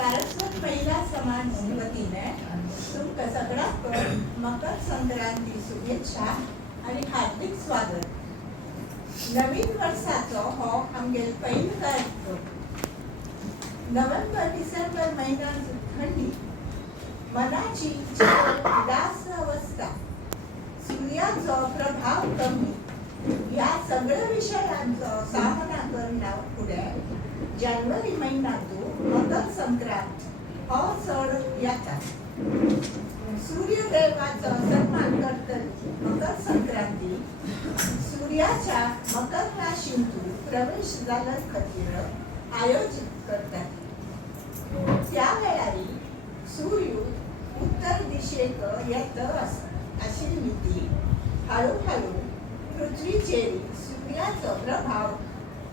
सारस्वत महिला समाज वतीने तुमका सगळ्याक मकर संक्रांती शुभेच्छा आणि हार्दिक स्वागत. नवीन वर्षाचो हो आमगेल पहिलो कार्यक्रम. नोव्हेंबर डिसेंबर महिन्यात थंडी, मनाची उदास अवस्था, सूर्याचो प्रभाव कमी या सगळ्या विषयांचो सामना करण्या पुढे जानेवारी महिन्यातून मकर संक्रांत हो सण येता. सूर्यदेवाचो सन्मान करतली मकर संक्रांती सूर्याच्या मकर राशींतून प्रवेश जाल्या खातीर आयोजित करतात. त्या वेळारी सूर्य उत्तर दिशेक येत आशिल्ली ती हळूहळू पृथ्वीचेर सूर्याचो प्रभाव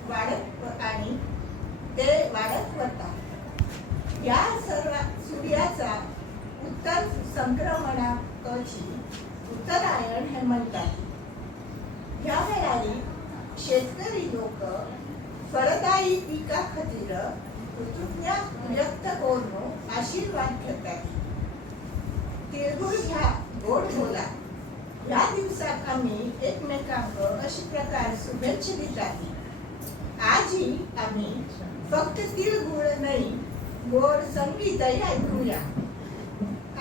वाढत आणि ते वाढत वता. या सर्व सूर्याचा उत्तर संक्रमणाची उत्तरायण हे म्हणतात. ह्या वेळारी शेतकरी लोक फळदायी पिका खातीर कृतज्ञता व्यक्त करून आशीर्वाद घेतात. तिळगुळ घ्या, गोड बोला. या दिवसात आम्ही एकमेकांक अशा प्रकारे शुभेच्छा दितात. आजही आम्ही फक्त तिळगुळ नाही, गोड संगीतही ऐकूया.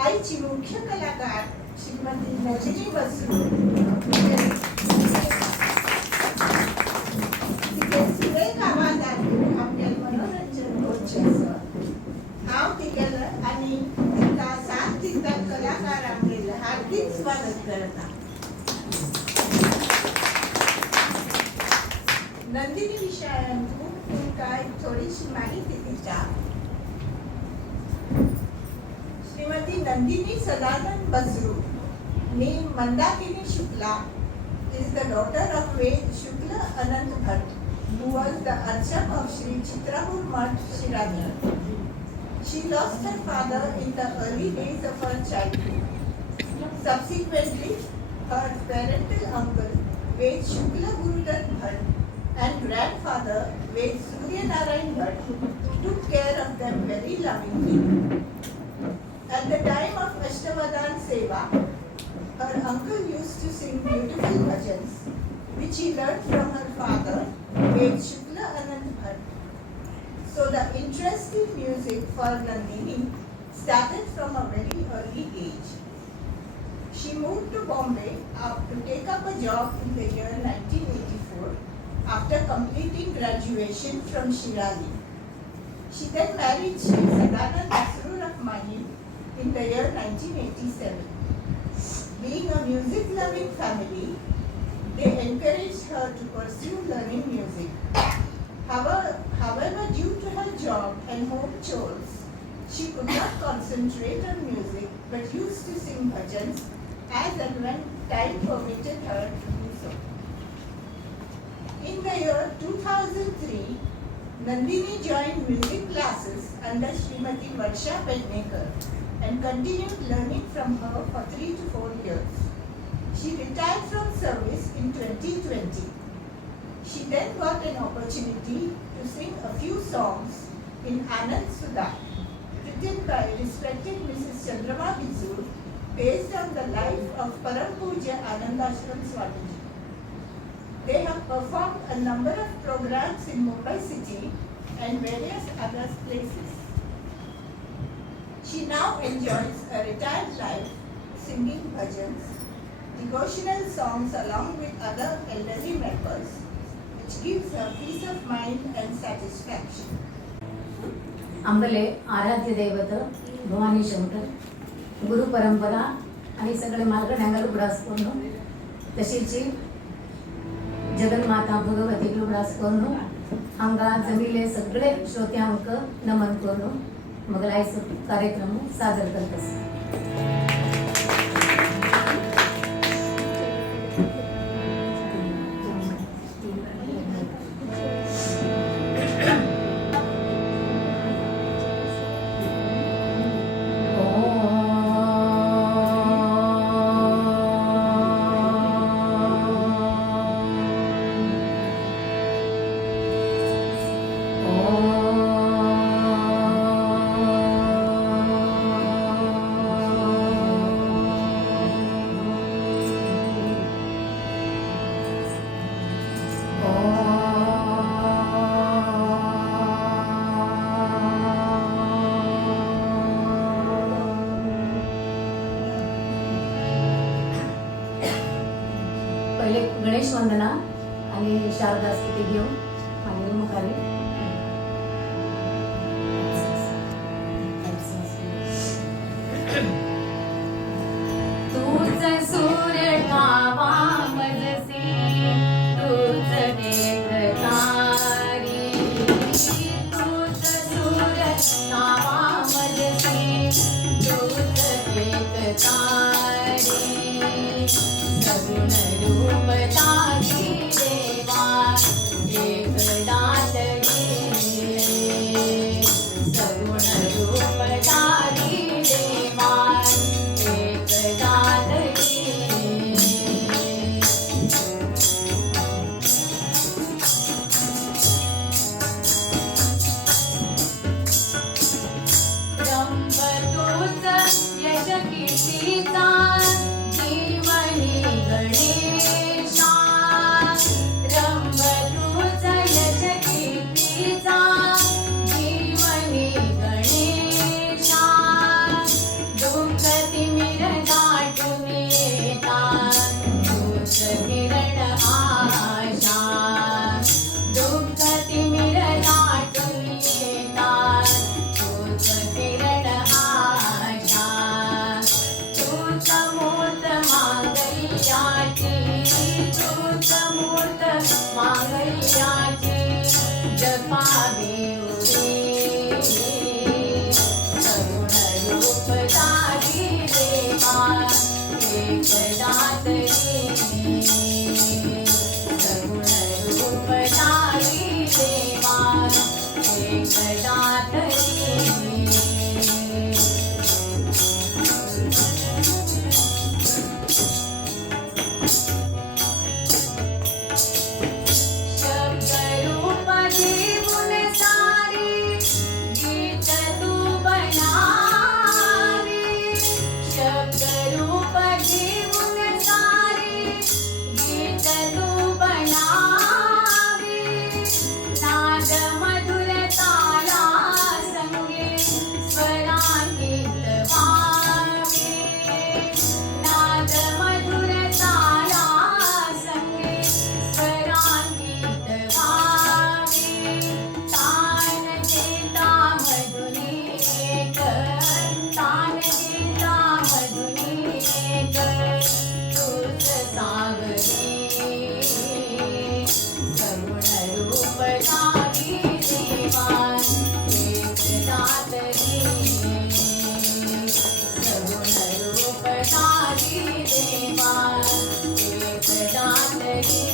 आईची मुख्य कलाकार श्रीमती नंदिनी बसरू तिचे सुरेख आवाजातून आपल्याला मनोरंजन करचे. हांव तिगेलं आणि तिका साथ दिता कलाकारांगेलं हार्दिक स्वागत करता. नंदिनी विषयांतून तुमका थोडीशी माहिती दिता. श्रीमती नंदिनी सदानंद बसरू नी Mandakini Shukla is the daughter of Ved Shukla Anand Bhatt, who was the archak of Sri Chitrapur Mutt, Shirani. She lost her father in the early days of her childhood. Subsequently, her parental uncle Ved Shukla Gurudat Bhatt and grandfather Ved Surya Narayan Bhatt took care of them very lovingly. At the time of Ashtavadan Seva, her uncle used to sing beautiful bhajans, which he learned from her father, Ved Shukla Anand Bhatt. So the interest in music for Nandini started from a very early age. She moved to Bombay to take up a job in the year 1984 after completing graduation from Shirali. She then married Sri Sadanand Basru Rahmani in the year 1987. Being a music-loving family, they encouraged her to pursue learning music. However, due to her job and home chores, she could not concentrate on music but used to sing bhajans as and when time permitted her to do so. In the year 2003, Nandini joined music classes under Srimati Varsha Pednekar and continued learning from her for 3 to 4 years. She retired from service in 2020. She then got an opportunity to sing a few songs in Anand Sudha, written by respected Mrs. Chandrama Bizur, based on the life of Param Pujya Anandashram Swamiji. They have performed a number of programs in Mumbai city and various other places. She now enjoys a retired life singing bhajans, devotional songs along with other elderly members, which gives her peace of mind and satisfaction. आंबले आराध्य दैवत भवानी शंकर गुरु परंपरा आणि सगळे मार्ग न्यांगल उडास करून तशीची जगन्माता भगवती उडास करून हांगा जमिले सगळे श्रोत्यांक नमन करून मगलायचो कार्यक्रम सादर करतस. गणेश वंदना आणि शारदा स्तुती घेऊन आणि मुखारी तूच सूर्य ठावा मजसी तूच नेत्रधारी तूच सूर्य ठावा मजसी तूच नेत्रधारी सगुण रूप तारी देवा एक दातरी सगुण रूप तारी देवा एक दातरी रंगतोच यश कीर्तीचा जीवनी गणेशा रंगतोच यश कीर्तीचा जीवनी गणेशा दुःख तिमिर दाटून येता तूच किरण आशा दुःख तिमिर दाटून येता तूच किरण आशा तूच मूर्त मागल्याची तूच मूर्त मागल्याची जपावी उरे सगुण रूप तारी देवा एक दातरी सगुण रूप तारी देवा एक दातरी शब्दरूप जीवन सारी गीत तू बनावी शब्दरूप जीवन सारी गीत तू बनावी नाद मधुर ताला संगे स्वरांकित व्हावे नाद मधुर ताला संगे स्वरांकित व्हावे तान देता मधुनी एक तान देता मधुनी एक तूच सागरी सगुण रूप तारी देवा एक दातरी सगुण रूप तारी देवा एक दातरी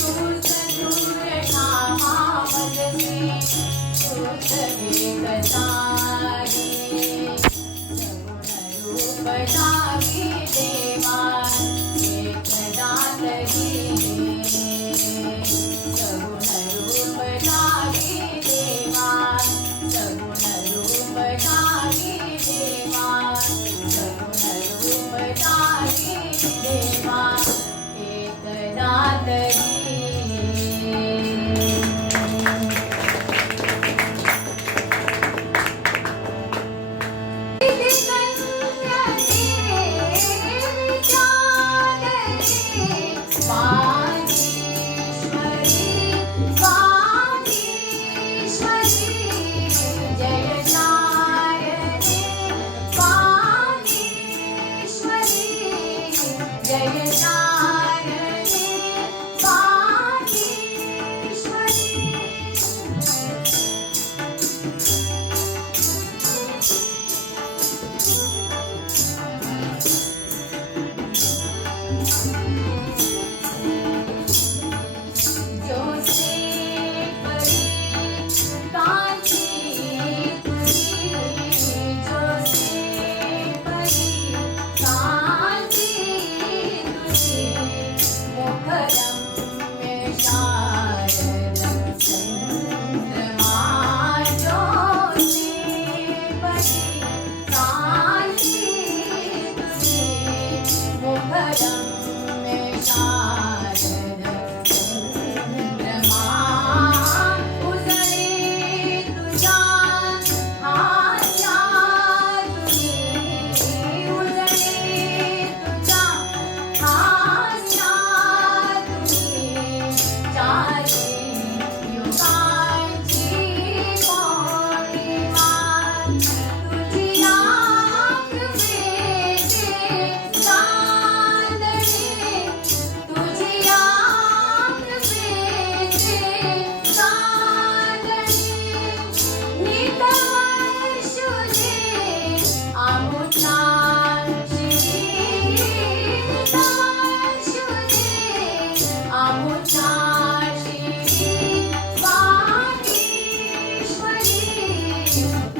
तूच दूर ठावा मजसी तूच एक तारी सगुण रूप तारी देवा एक दातरी सगुण रूप तारी देवा सगुण रूप तारी देवा सगुण रूप तारी देवा एक दातरी कन्या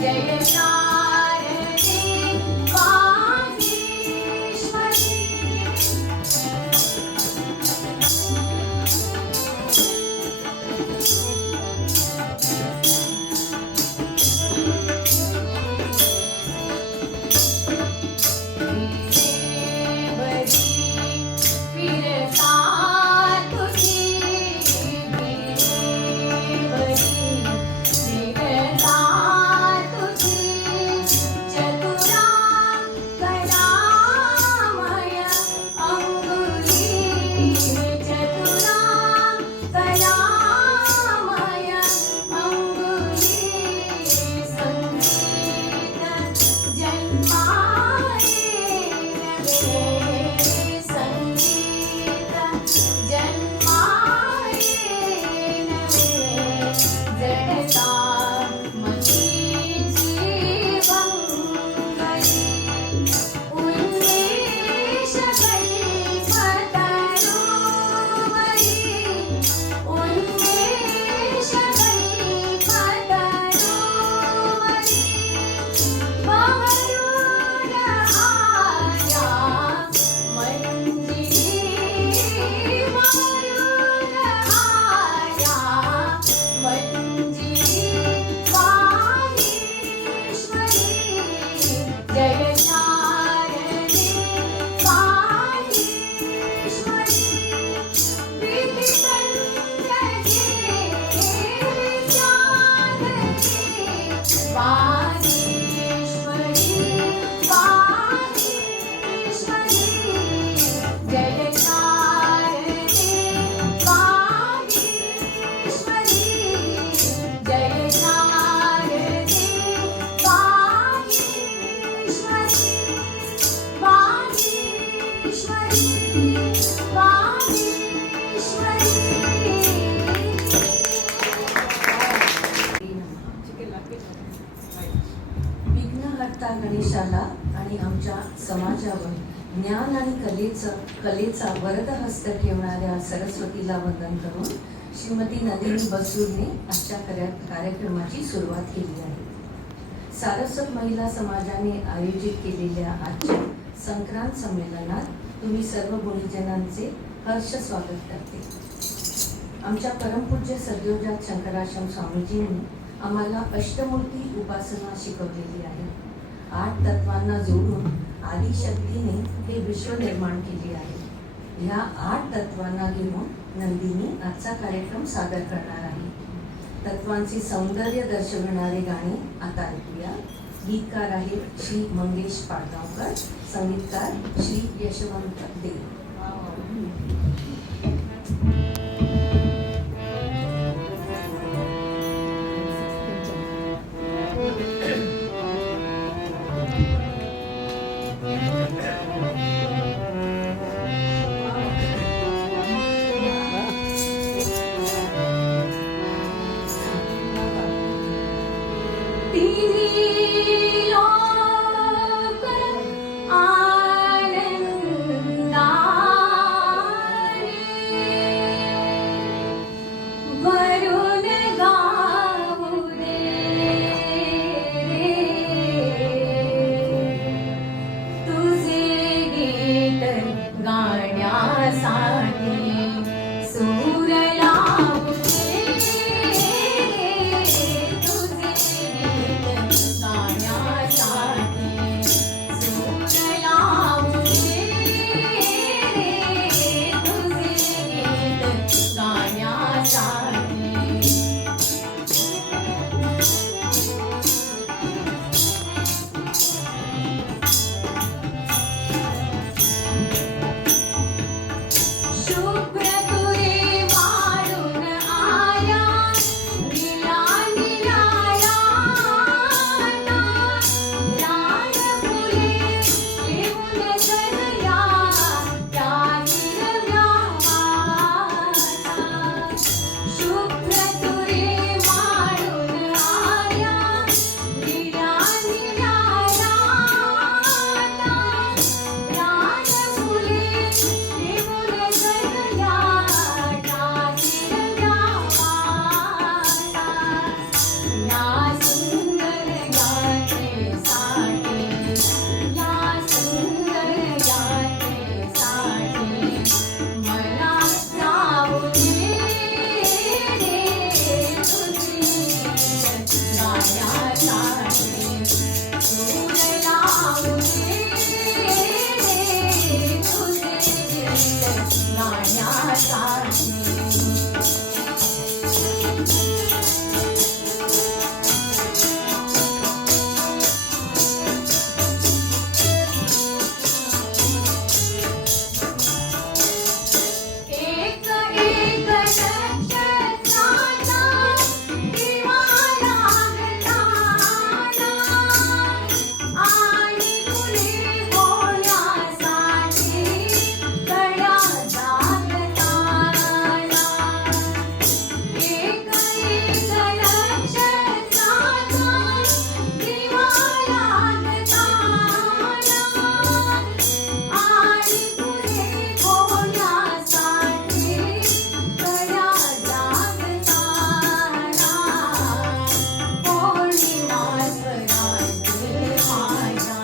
जय शारदे वागीश्वरी विघ्नहर्ता गणेशाला आणि आमच्या समाजावर ज्ञान आणि कलेचा वरदहस्त ठेवणाऱ्या सरस्वतीला वंदन करून श्रीमती नंदिनी बसरूने आजच्या कार्यक्रमाची सुरुवात केली आहे. सारस्वत महिला समाजाने आयोजित केलेल्या आजच्या संक्रांत संमेलनात तुम्ही सर्व गुणीजनांचे हर्ष स्वागत करते. आमच्या परमपूज्य सद्योजात शंकराश्रम स्वामीजींनी आम्हाला अष्टमूर्ती उपासना शिकवलेली आहे. 8 तत्वांना जोडून आदिशक्तीने हे विश्व निर्माण केले आहे. ह्या 8 तत्वांना घेऊन नंदिनी आजचा कार्यक्रम सादर करणार आहे. तत्वांचे सौंदर्य दर्शविणारे गाणे आता ऐकूया. गीतकार आहेत श्री मंगेश पाडगावकर, संगीतकार श्री यशवंत देव. गाण्यासाठी सूर लावू दे तुझे गीत गाण्यासाठी. एक एक नक्षत्राचा दिवा लागताना आणि तुले होण्यासाठी कळ्या जागताना. एक एक नक्षत्राचा दिवा लागताना आणि तुले होण्यासाठी कळ्या जागताना. पौर्णिमा स्वरांचे माझ्या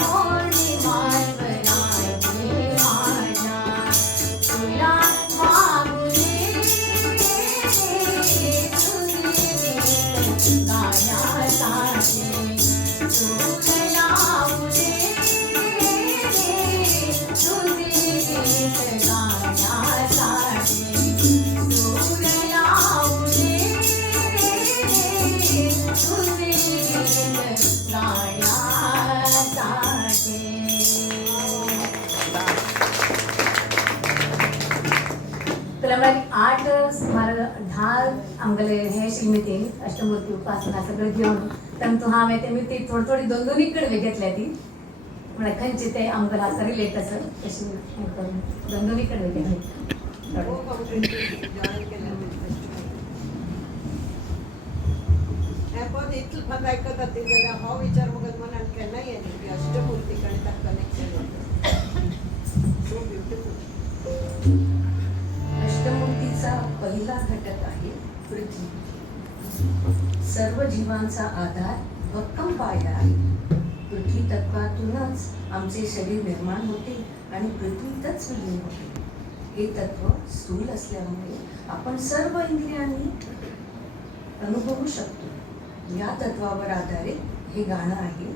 पौर्णिमा स्वरांचे माझ्या तुला मागू दे तुझे गीत गाण्यासाठी. सूर लावू दे तुझे गीत गाण्यासाठी. सूर लावू दे तुझे गीत गाण्यासाठी. तुला मला 8 सुमारे 10 आमगले हे श्रीमती अष्टमूर्ती उपासना सगळं घेऊन तंतु हा माहिती मी ती थोडी थोडी दोन दोन्हीकडे घेतल्या ती म्हणजे खंयची ते आमगला असं रिलेट असं तशी दोन दोन्हीकडे घेतली. पण इथलं पण ऐकत होते जाल्यार हो विचार मगत मनात केन्नाय येना की अष्टमूर्ती कडेन ताका कनेक्शन सो ब्युटिफुल. अष्टमूर्तीचा पहिला घटक आहे पृथ्वी. सर्व जीवांचा आधार भक्कम पाया आहे. पृथ्वी तत्वातूनच आमचे शरीर निर्माण होते आणि पृथ्वीतच विलीन होते. हे तत्व स्थूल असल्यामुळे आपण सर्व इंद्रियांनी अनुभवू शकतो. या तत्वावर आधारित हे गाणं आहे.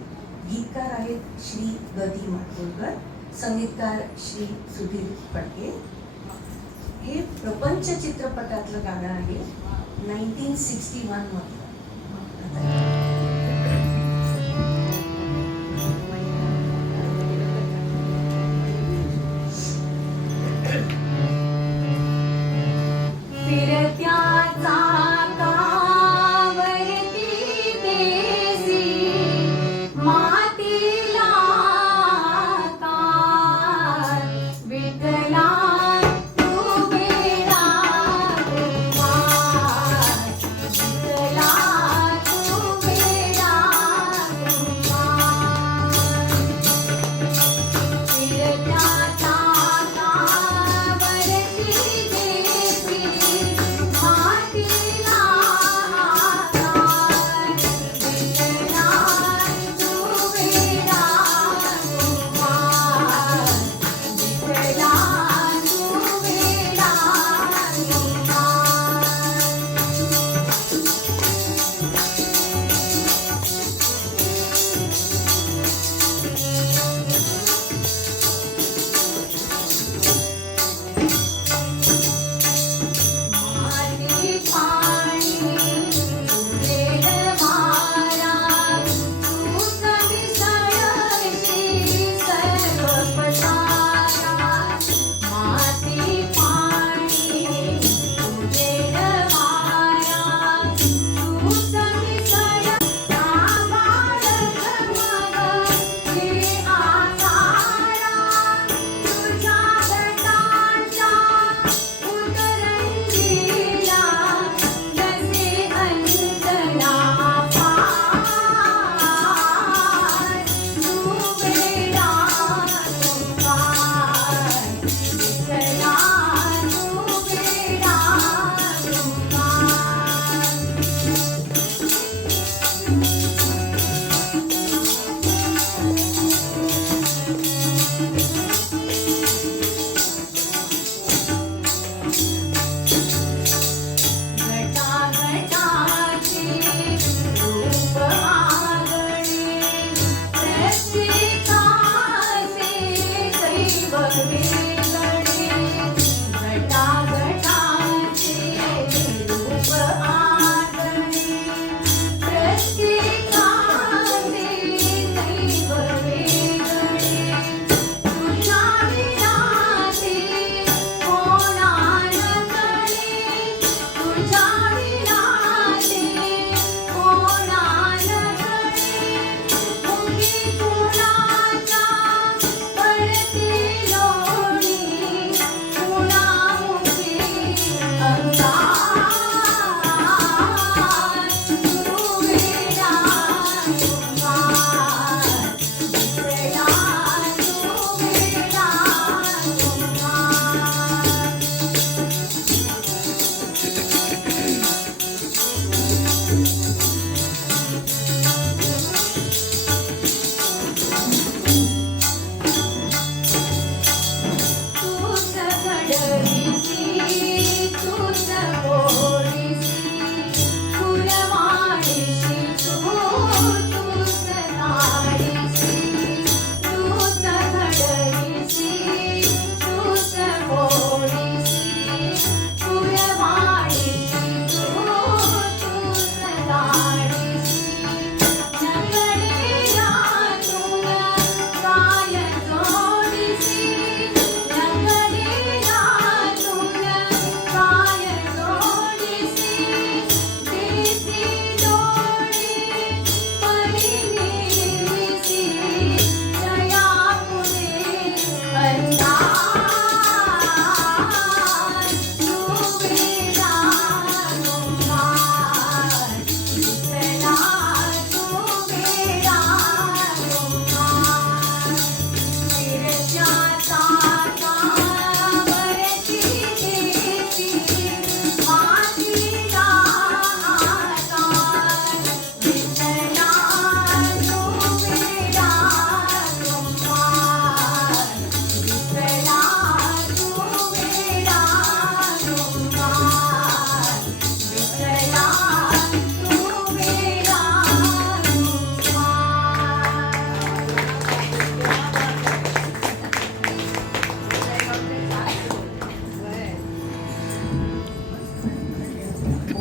गीतकार आहेत श्री गदी माडगुळकर, संगीतकार श्री सुधीर फडके. हे प्रपंच चित्रपटातलं गाणं आहे 1961 मधलं. फिरत्या चाकावरती देसी मातीला तार विठ्ठला तू वेडा कुमार विठ्ठला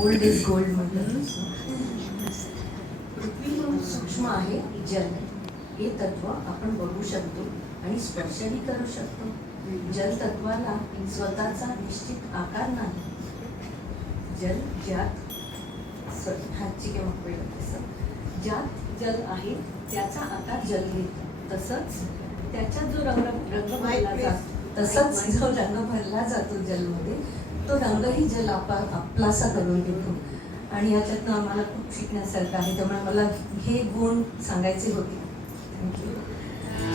ओल्ड इज गोल्ड म्हटलं तसं. पृथ्वीहून सूक्ष्म आहे जल. हे तत्व आपण बघू शकतो आणि स्पर्शही करू शकतो. जल तत्वाला स्वतःचा निश्चित आकार नाही. जल ज्यात हातची किंवा तसं ज्यात जल आहे त्याचा आकार जल घेतो. तसंच त्याच्यात जो रंग भरला जातो, तसंच जो रंग भरला जातो जलमध्ये, तो रंगही जल आपलासा करून घेतो. आणि याच्यातनं आम्हाला खूप शिकण्यासारखं आहे. त्यामुळे मला हे गुण सांगायचे होते. थँक्यू.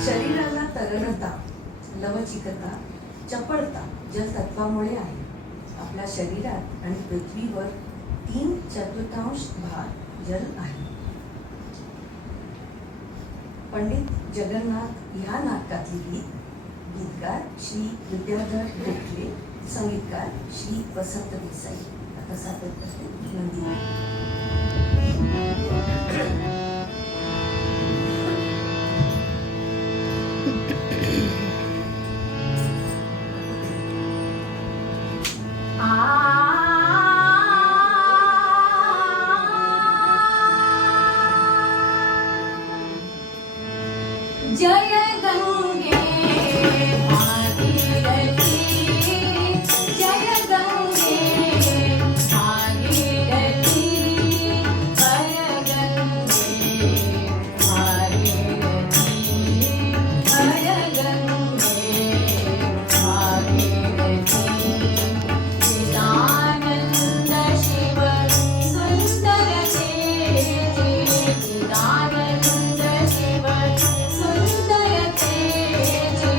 शरीराला तरलता, लवचिकता, चपळता जलतत्वामुळे आहे. आपल्या शरीरात आणि पृथ्वीवर 3/4 भाग जल आहे. पंडित जगन्नाथ ह्या नाटकातले गीतकार श्री विद्याधर गोखले, संगीतकार श्री वसंत देसाई. आता सादर करते नंदिनी. जय गंगे भागीरथी, जय गंगे भागीरथी, हर गंगे भागीरथी, हर गंगे भागीरथी. चिदानंद शिव सुंदर तेजे, चिदानंद शिव सुंदर तेजे,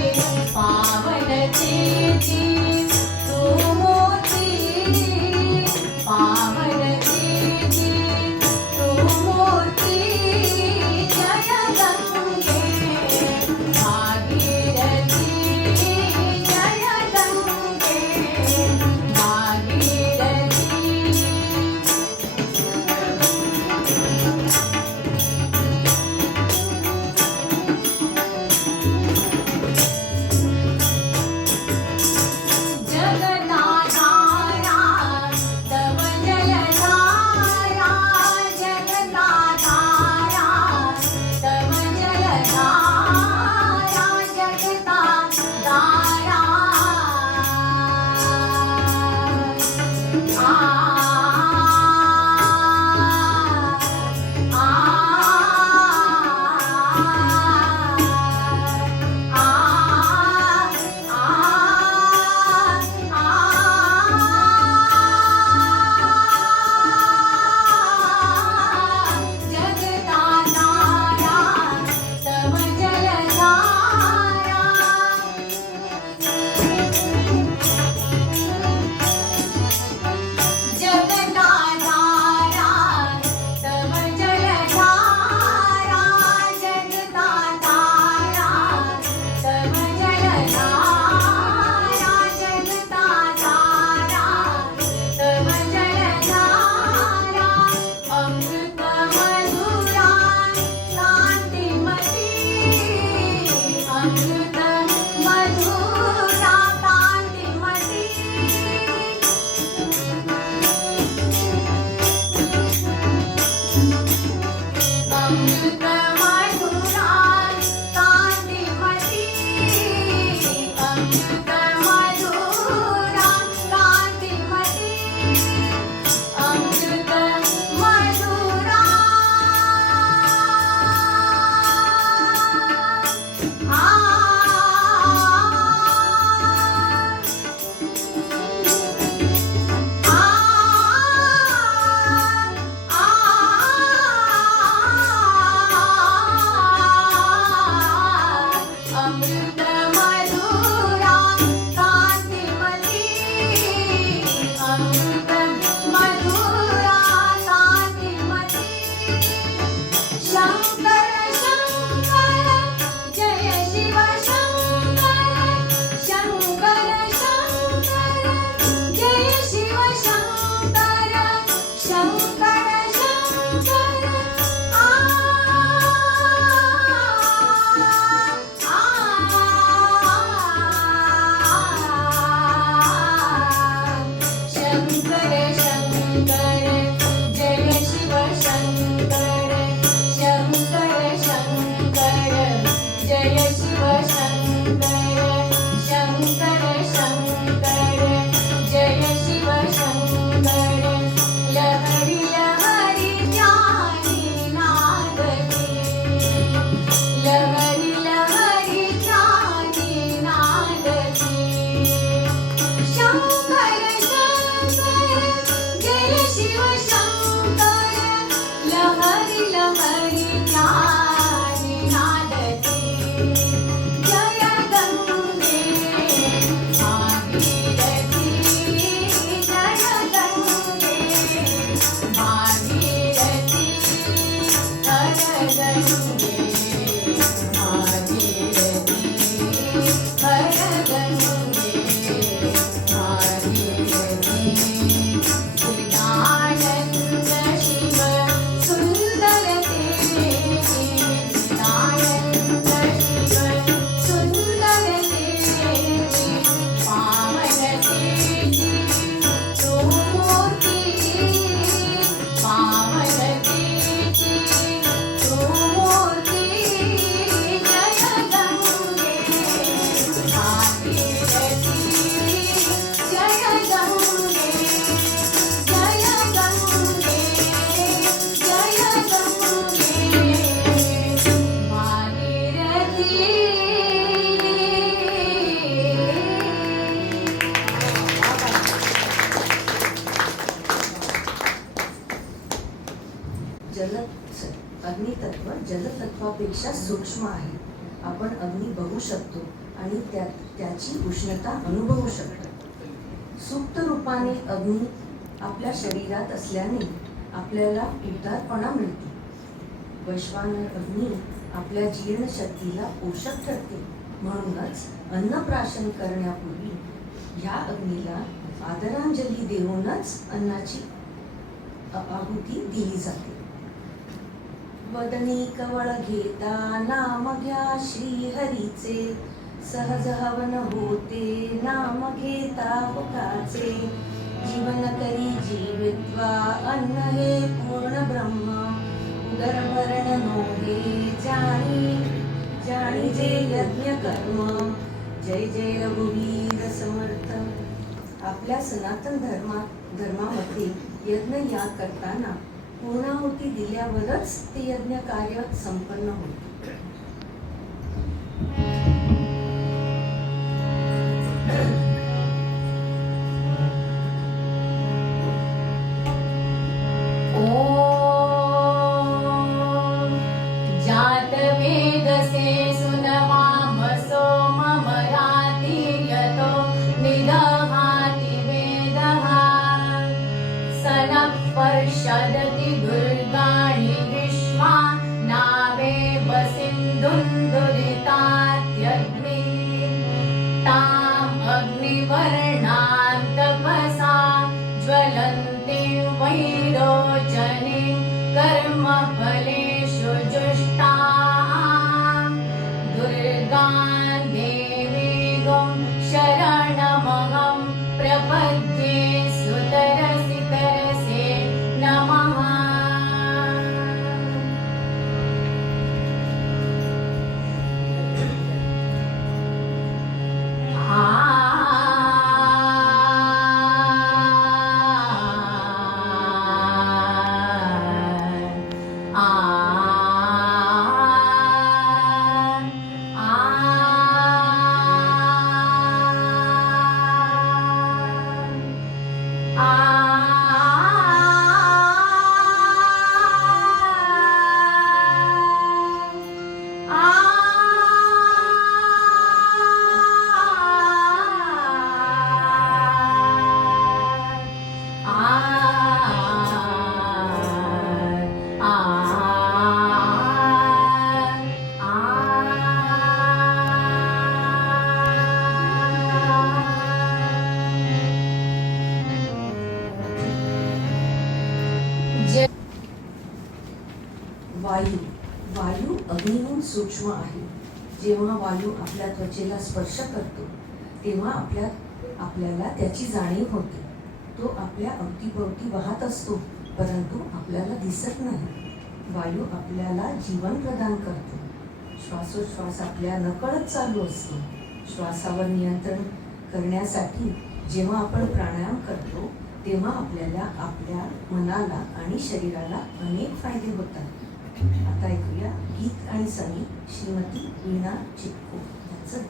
पावन तेजे तू मोती, पावन तेजे तू मोती. जय गंगे भागीरथी, जय गंगे भागीरथी. जगदाधारा तव जलधारा, जगदाधारा तव जलधारा, जगदाधारा. जगदाधारा तव जलधारा. जग शिवशंकर लहरी लहरी ज्ञानी नादते जय गंगे भागीरथी जय गंगे भागीरथी हर गंगे भागीरथी हर गंगे भागीरथी चिदानंद शिव सुंदर तेजे चिदानंद शिव सुंदर तेजे पावन तेजी तू मूर्ती पावन तेजी तू मूर्ती जय गंगे भागीरथी जय गंगे जय गंगे जय गंगे भागीरथी अग्नितत्व जलतत्वापेक्षा सूक्ष्म आहे. आपण अग्नी बघू शकतो आणि त्याची उष्णता अनुभवू शकतो. सुप्त रूपाने अग्नी आपल्या शरीरात असल्याने आपल्याला उबदारपणा मिळतो. वैश्वानर अग्नी आपल्या जीर्णशक्तीला पोषक ठरते. म्हणूनच अन्नप्राशन करण्यापूर्वी ह्या अग्नीला आदरांजली देऊनच अन्नाची आहुती दिली जाते. वदनी कवळ घेता नाम घ्या श्रीहरीचे सहज हवन होते नाम घेता मुखाचे. जीवन करी जीवित्वा अन्न हे पूर्ण ब्रह्म उदरभरण नोहे जाणी जाणी जे यज्ञ कर्म. जय जय रघुवीर समर्थ. आपल्या सनातन धर्मामध्ये यज्ञ या करताना पूर्णाहुती दिल्यावरच ते यज्ञ कार्य संपन्न होते. ॐ जातवेदसे सुनमामसो ममराति यतो निदहाति वेदः सनः पर्षदति दुर्गाणि विश्वा नावे वसिन्धुन्दुरितात्यग्निः ताम् अग्निवर्णां तपसा ज्वलन्तीं वैरोचनीं कर्मफलेषु जुष्टां दुर्गां देवीं शरणमहं प्रपद्ये सुतरसि तरसे नमः. वायू अग्नीहून सूक्ष्म आहे. जेव्हा वायू आपल्या त्वचेला स्पर्श करतो तेव्हा आपल्याला त्याची जाणीव होते. तो आपल्या अवतीभोवती वाहत असतो परंतु आपल्याला दिसत नाही. वायू आपल्याला जीवन प्रदान करतो. श्वासोच्छ्वास आपल्या नकळत चालू असतो. श्वासावर नियंत्रण करण्यासाठी जेव्हा आपण प्राणायाम करतो तेव्हा आपल्याला आपल्या मनाला आणि शरीराला अनेक फायदे होतात. आता ऐकूया गीत आणि संगीत श्रीमती वीणा चिपको यांचं.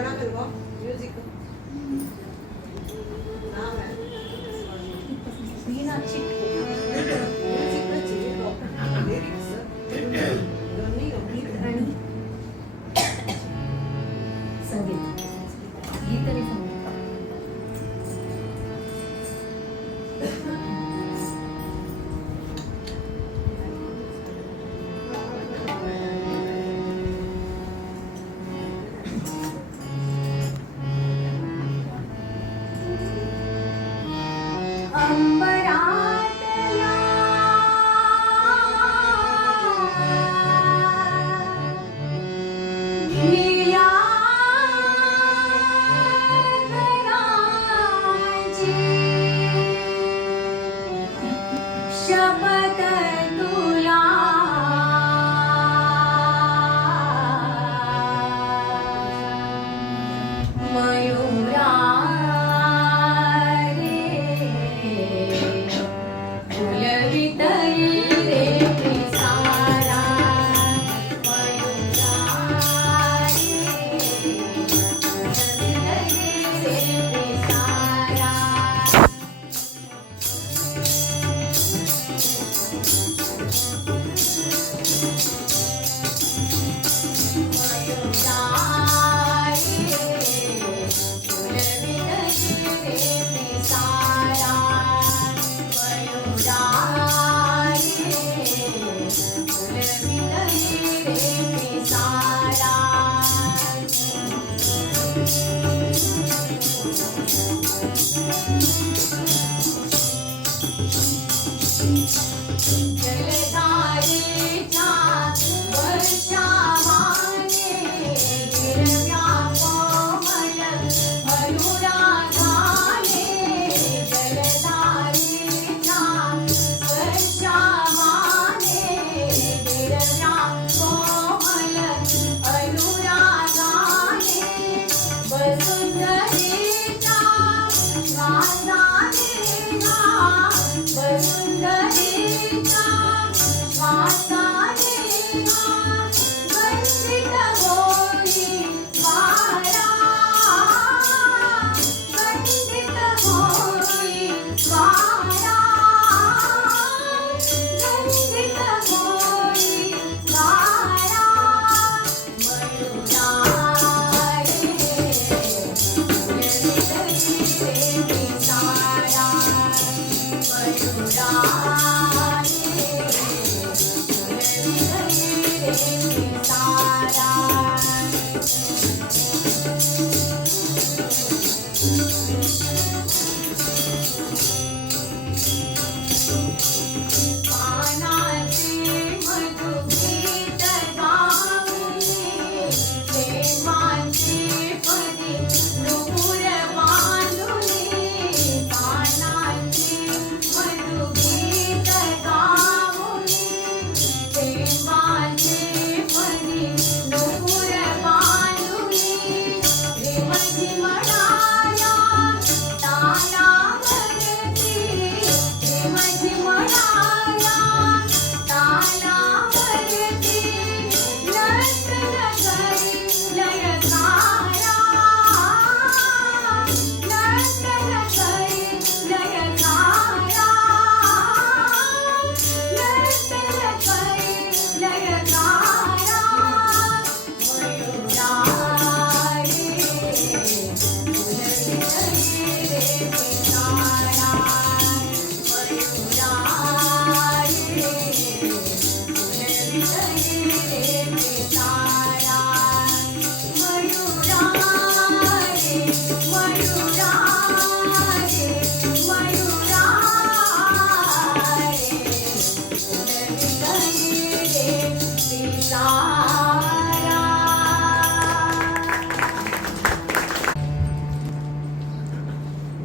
कोणाकडे म्युझिक नाव आहे लिरिक्स दोन्ही गीत आणि संगीत. गीत आणि संगीत. अंबरातला निळ्या गगनाची शपथ तुला मयूरा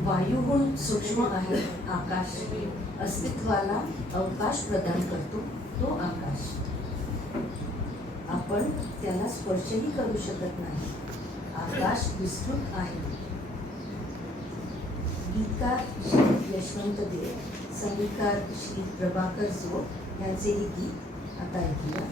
वायुगुण सूक्ष्म आहे आकाश, अस्तित्वाला अवकाश प्रदान करतो तो आकाश. आपण त्याला स्पर्शही करू शकत नाही. आकाश विस्तृत आहे. गीतकार श्री यशवंत देव, संगीतकार श्री प्रभाकर जोग यांचे हे गीत आता ऐकूया.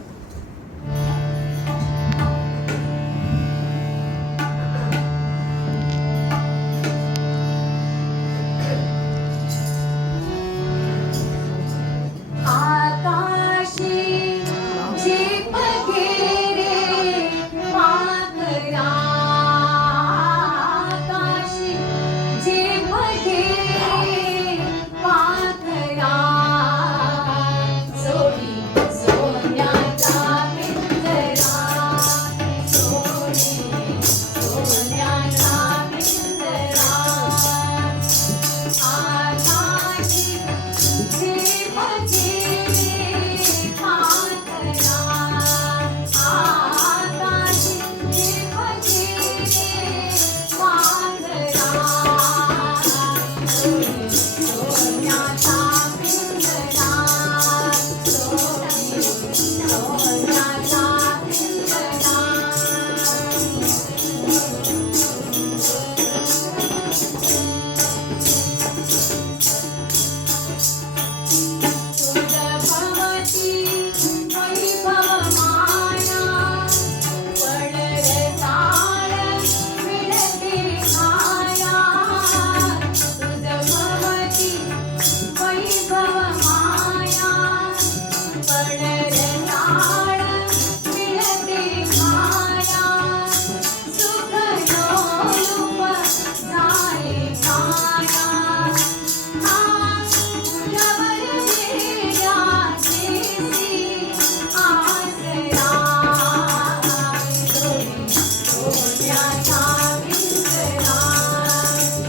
सोन्याचा पिंजरा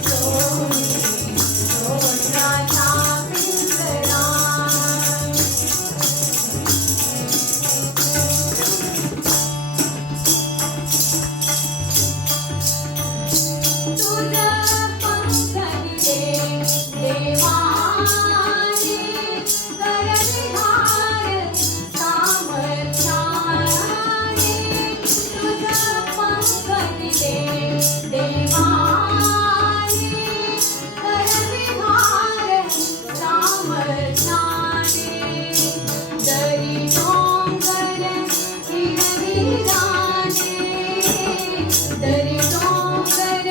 सोनी सोन्याचा पिंजरा तुझं पंखनिले देवाने कर विहार सामर्थ्याने तुझं पंखनिले देवाने कर विहार सामर्थ्याने दरी डोंगर हिरविराने दरी डोंगर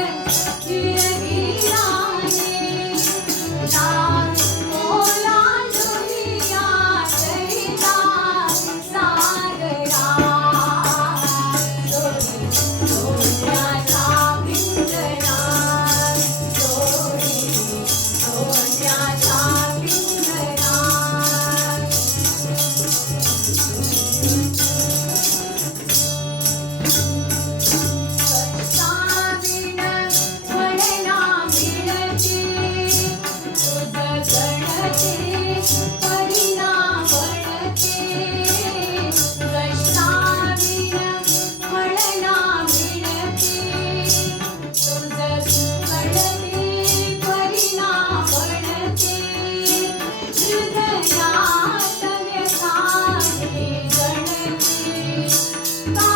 हिरविराने लाल ओलांडूया तरिता सागरा सोनी सोन्याचा पिंजरा सोनी सोन्याचा पिंजरा कष्टाविण म्हणना मिळते तुझ गणते परिणा बनते कष्टाविण म्हणना मिळते तुझ गणते परिणा बनते हृदयात व्यथाने जणते का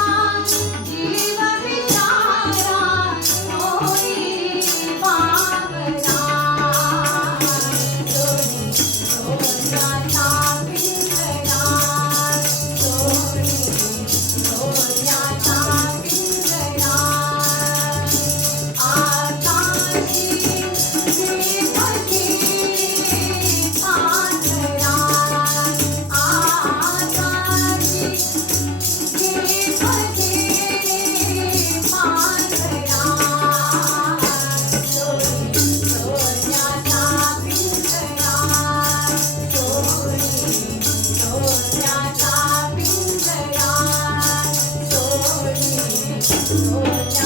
जीव विचारा होई पावना सोनी सोन्याचा पिंजरा सोनी सोन्याचा पिंजरा आकाशी श्रीपती पांढरा आकाशी श्रीपती पांढरा सोनी सोन्याचा पिंजरा सोनी सोन्याचा पिंजरा सोनी सोन्याचा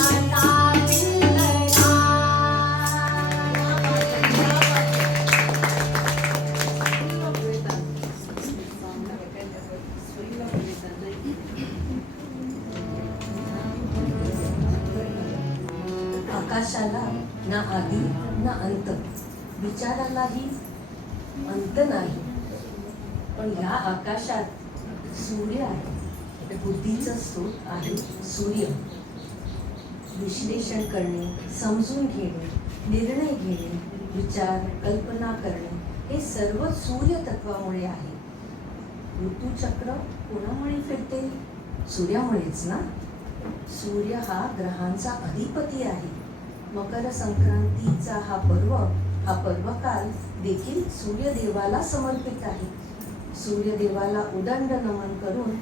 आकाशाला ना आदी ना अंत, विचारालाही अंत नाही. पण ह्या आकाशात सूर्य आहे, बुद्धीचा स्रोत आहे सूर्य. विश्लेषण करणे, समजून घेणे, निर्णय घेणे, विचार कल्पना करणे हे सर्व सूर्य तत्वामुळे आहे. ऋतुचक्र कोणामुळे फिरते? सूर्यामुळेच ना. सूर्य हा ग्रहांचा अधिपती आहे. मकर संक्रांतीचा हा पर्वकाल देखील सूर्यदेवाला समर्पित आहे. सूर्यदेवाला उदंड नमन करून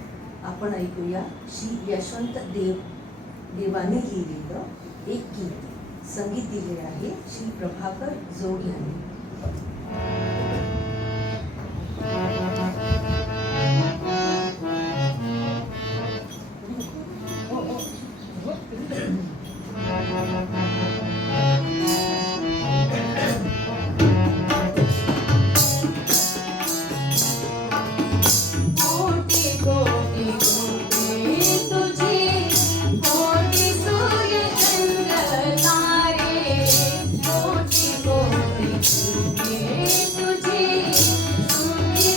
आपण ऐकूया श्री यशवंत देवाने लिहिलेलं एक गीत. संगीत दिले आहे श्री प्रभाकर जोग यांनी. कोटी कोटी कोटी तुझे कोटी सूर्य चंद्र तारे कोटी कोटी तुझे तुझे सूर्य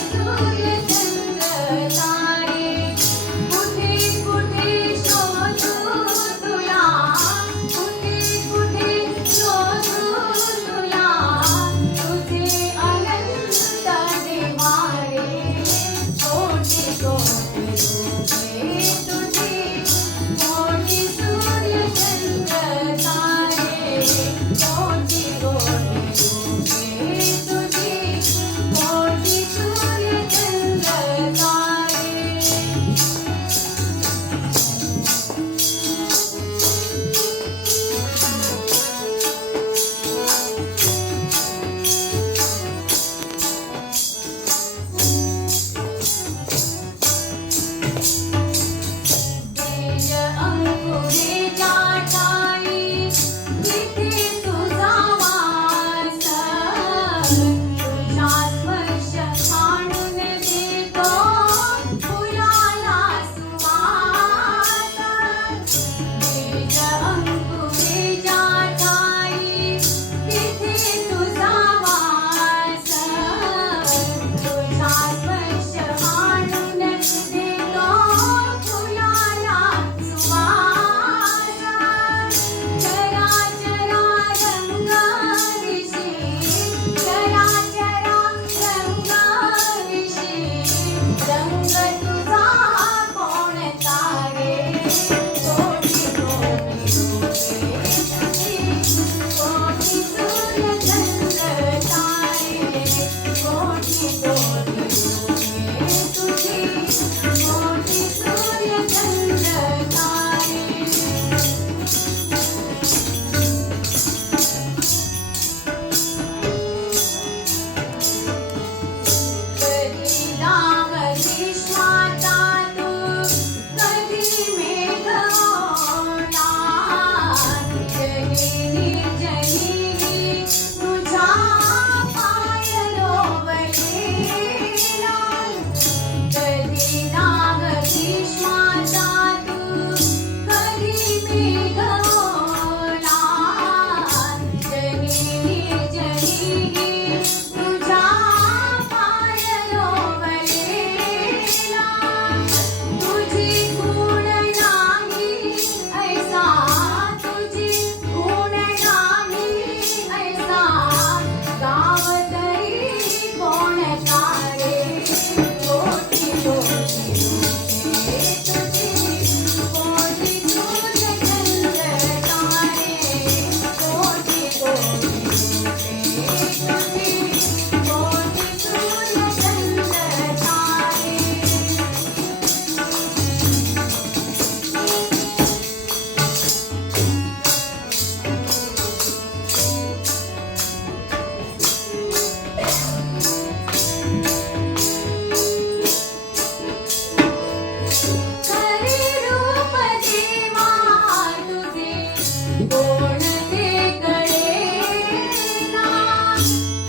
कोण ते कळेना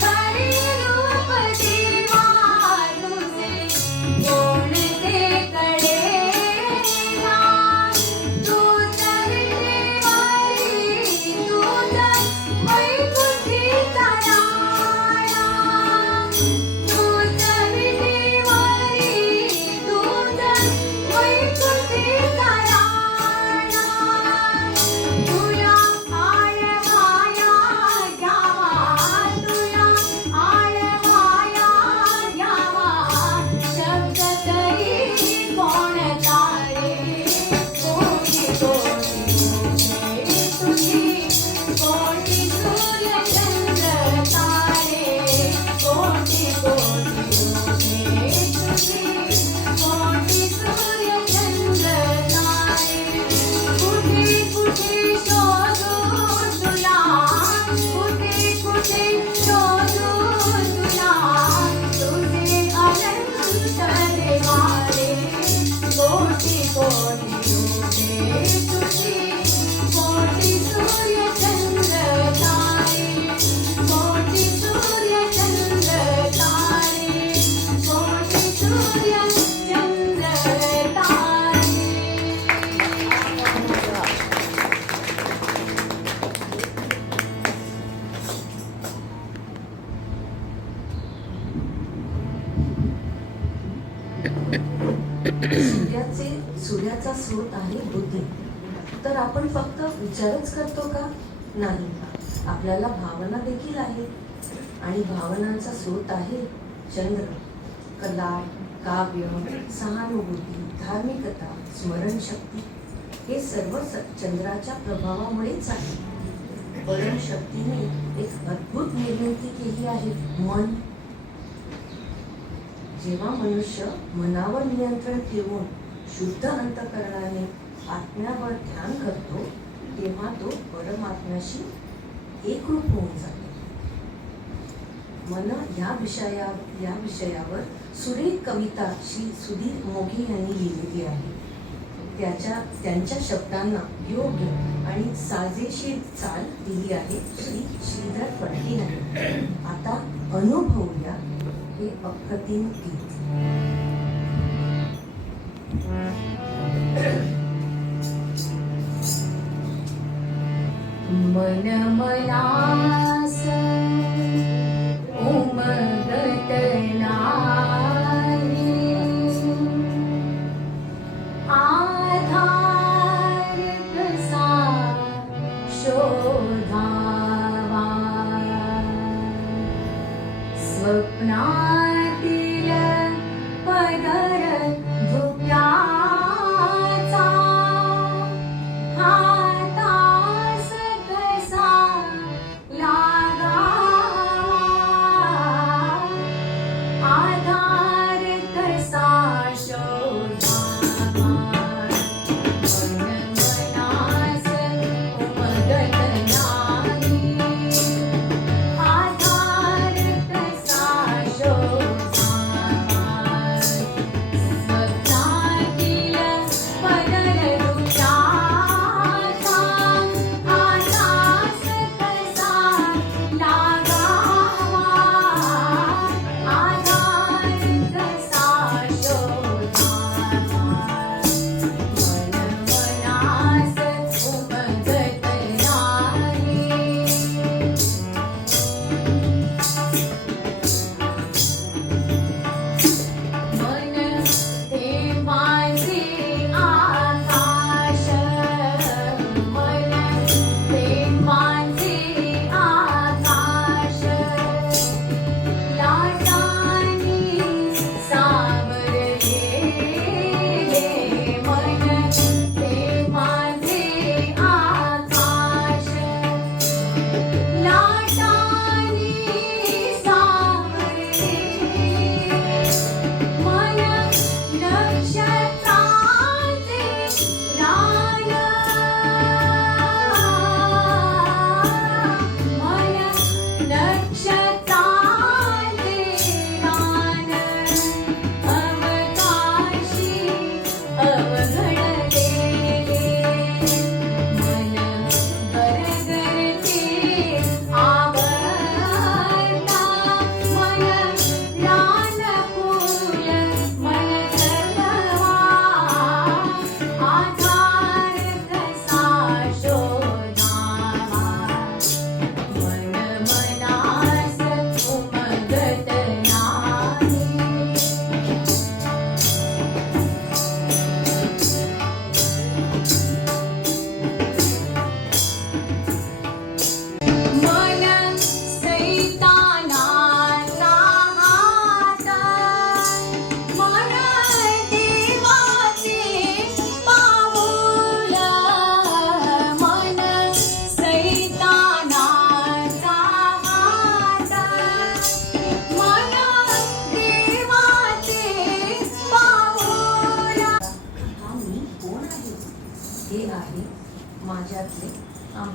खरे रूप देवा तुझे कोण ते कळेना तूच विटेवारी तूच वैकुंठीचा राणा तूच विटेवारी तूच वैकुंठीचा राणा तुला आळवाया घ्यावा तुला आळवाया घ्यावा शब्द तरी कोणता रे कोटी कोटी तुझी कोटी सूर्य चंद्र तारे कोटी कोटी तुझी कोटी सूर्य चंद्र तारे कुठे कुठे शोधू तुला कुठे कुठे शोधू तुला तुझे अनंत देवारे कोटी कोटी तुझी कोटी सूर्य चंद्र तारे कोटी सूर्य चंद्र तारे कोटी सूर्य चंद्र तारे सूर्याचा स्रोत आहे बुद्धी. तर आपण फक्त विचारच करतो का? नाही. आपल्याला भावना देखील आहेत आणि भावनांचा स्रोत आहे चंद्र. कला, काव्य, सहानुभूती, धार्मिकता, स्मरणशक्ती हे सर्व चंद्राच्या प्रभावामुळेच आहे. परम शक्तीने एक अद्भुत निर्मिती केली आहे, मन. जेव्हा मनुष्य मनावर नियंत्रण ठेवून शुद्ध अंतःकरणाने आत्म्यावर ध्यान करतो तेव्हा तो परमात्म्याशी एकरूप होऊन जातो. मन या विषयावर सुरेख कविता श्री सुधीर मोघे यांनी लिहिलेली आहे. त्यांच्या शब्दांना योग्य आणि साजेशीर चाल दिली आहे श्री श्रीधर फडके यांनी. आता अनुभवूया हे अप्रतिम गीत. मन मनास उमगत नाही आधार कसा शोधावा स्वप्नातील पदर धुक्याचा हातास कसा लागावा आधार कसा शोधावा मन मनास उमगत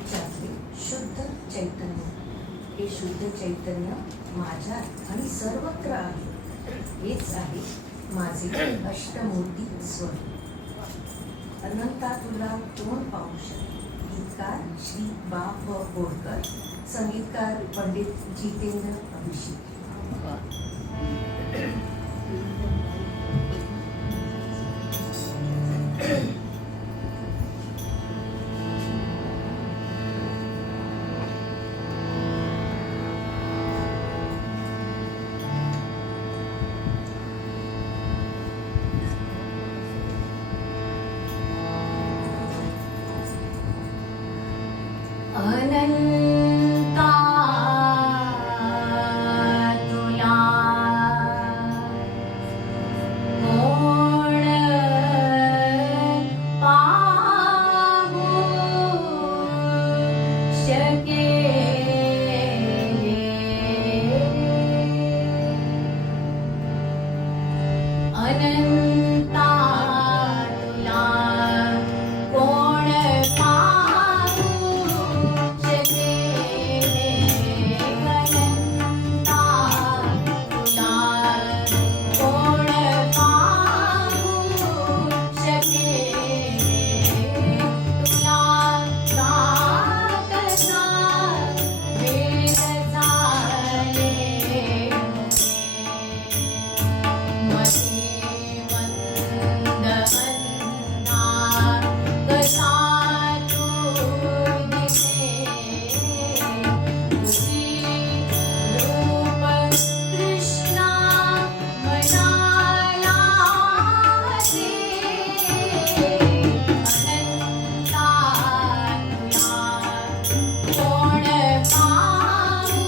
आमच्यातले शुद्ध चैतन्य, हे शुद्ध चैतन्य माझ्यात आणि सर्वत्र आहे. हेच आहे माझे अष्टमूर्ती स्वरूप. अनंता तुला कोण पाहू शकेल. गीतकार श्री बा व बोरकर, संगीतकार पंडित जितेंद्र अभिषेक. अनंता तुला कोण पाहू शकेल. अनंता तुला कोण पाहू शकेल. अनंता तुला कोण पाहू शकेल. तुला का कसा वेद झाले मती मंद अंधा कसा तू दिसे. तुझी रूप कृष्णा मनाला हसे. अनंता तुला कोण पाहू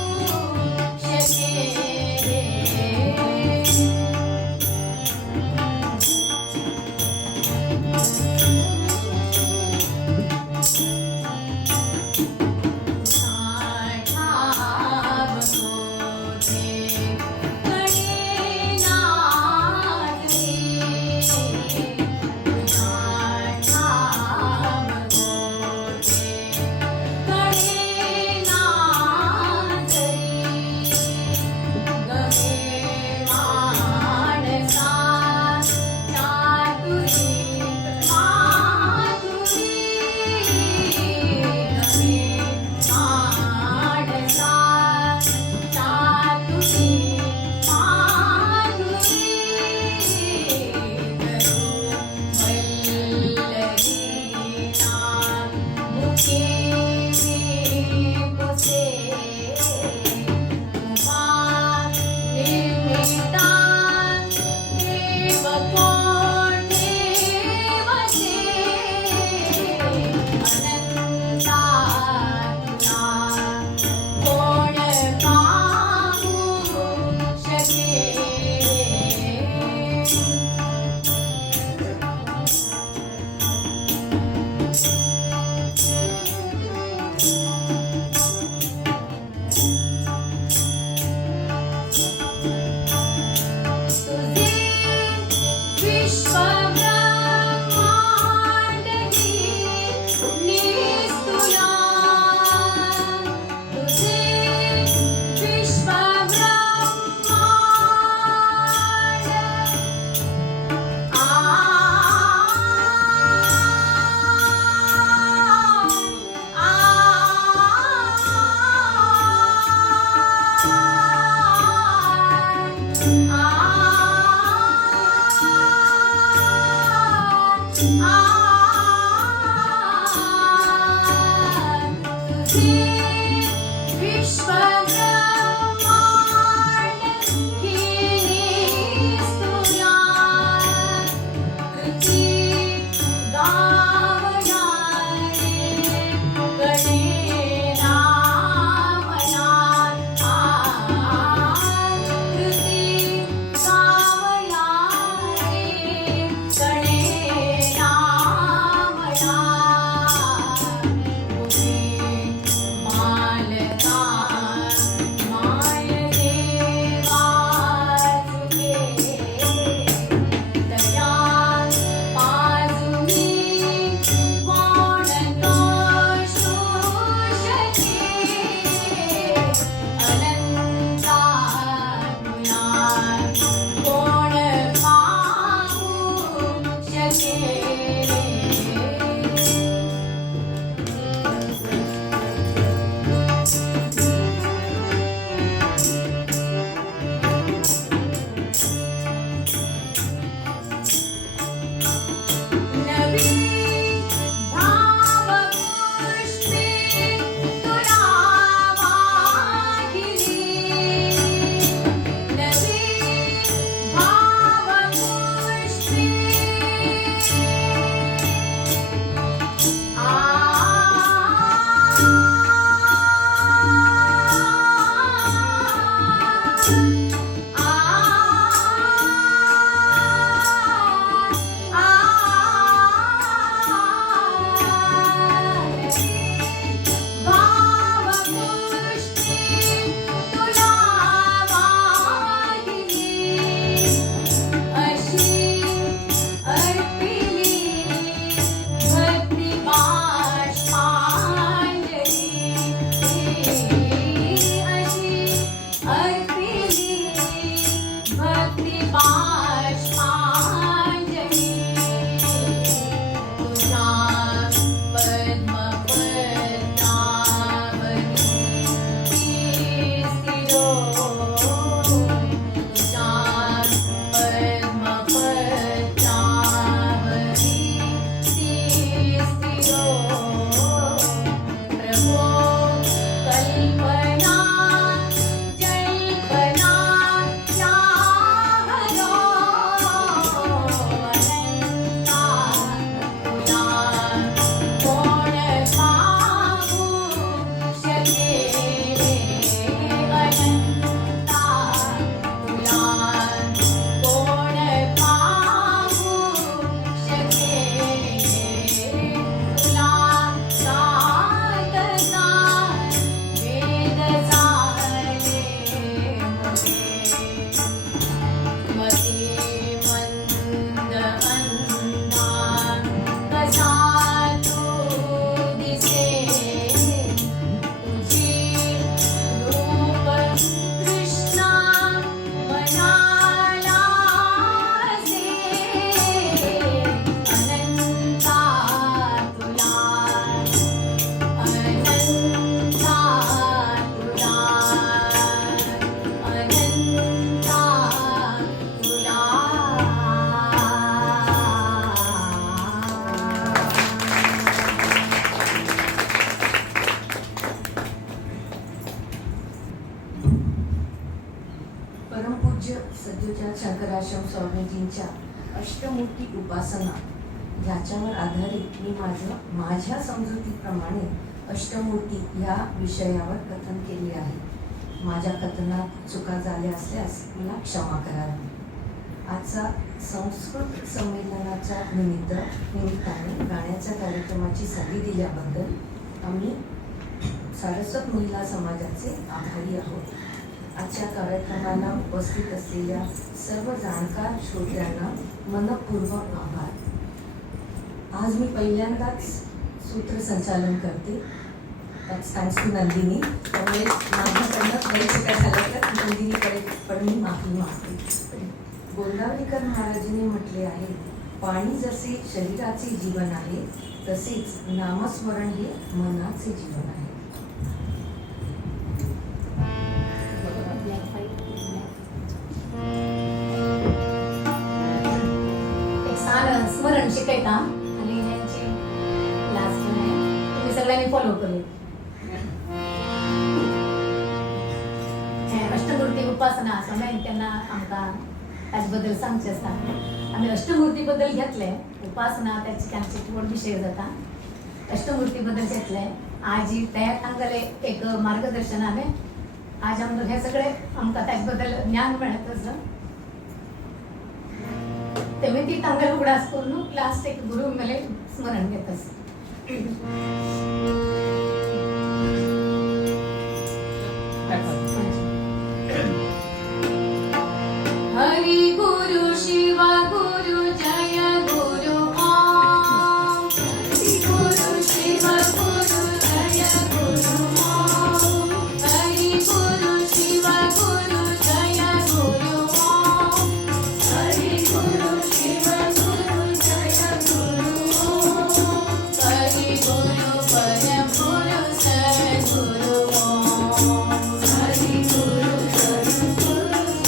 पूज्य सद्गुरूच्या शंकराश्रम स्वामीजींच्या अष्टमूर्ती उपासना ह्याच्यावर आधारित मी माझ्या समजुतीप्रमाणे अष्टमूर्ती ह्या विषयावर कथन केले आहे. माझ्या कथनात चुका झाल्या असल्यास मला क्षमा करावी. आजचा संस्कृत संमेलनाच्या निमित्ताने गाण्याच्या कार्यक्रमाची संधी दिल्याबद्दल आम्ही सारस्वत महिला समाजाचे आभारी आहोत. आजच्या कार्यक्रमाला उपस्थित असलेल्या सर्व जाणकार श्रोत्यांना मनपूर्वक आभार. आज मी पहिल्यांदाच सूत्रसंचालन करते. Thanks to Nandini. त्यामुळे माझ्याकडनं काही चुका झाल्या तर नंदिनीकडे पण मी माफी मागते. गोंदावलेकर महाराजांनी म्हटले आहे, पाणी जसे शरीराचे जीवन आहे तसेच नामस्मरण हे मनाचे जीवन आहे. एक साधं स्मरण शिकायचा आणि यांची लास्ट आहे तुम्ही सगळ्यांनी फॉलो केले. अष्टमूर्ती उपासना असं नाही त्यांना आमका त्याचबद्दल सांगचे असता. आम्ही अष्टमूर्ती बद्दल घेतले उपासना त्याची त्यांचे थोड विषय जाता. अष्टमूर्ती बद्दल घेतले आज तयार तांगले एक मार्गदर्शन आहे. आज आमचं हे सगळे आमका त्याचबद्दल ज्ञान मिळत असं तेव्हा ती तांगल उघडास करून लास्ट एक गुरु मला स्मरण घेत असत. हरि गुरु शिव गुरु जय गुरु ओम. हरि गुरु शिव गुरु जय गुरु ओम. हरि गुरु शिव गुरु जय गुरु ओम. हरि गुरु शिव गुरु जय गुरु ओम. हरि गुरु परम गुरु सद्गुरु ओम. हरि गुरु परम गुरु सद्गुरु ओम.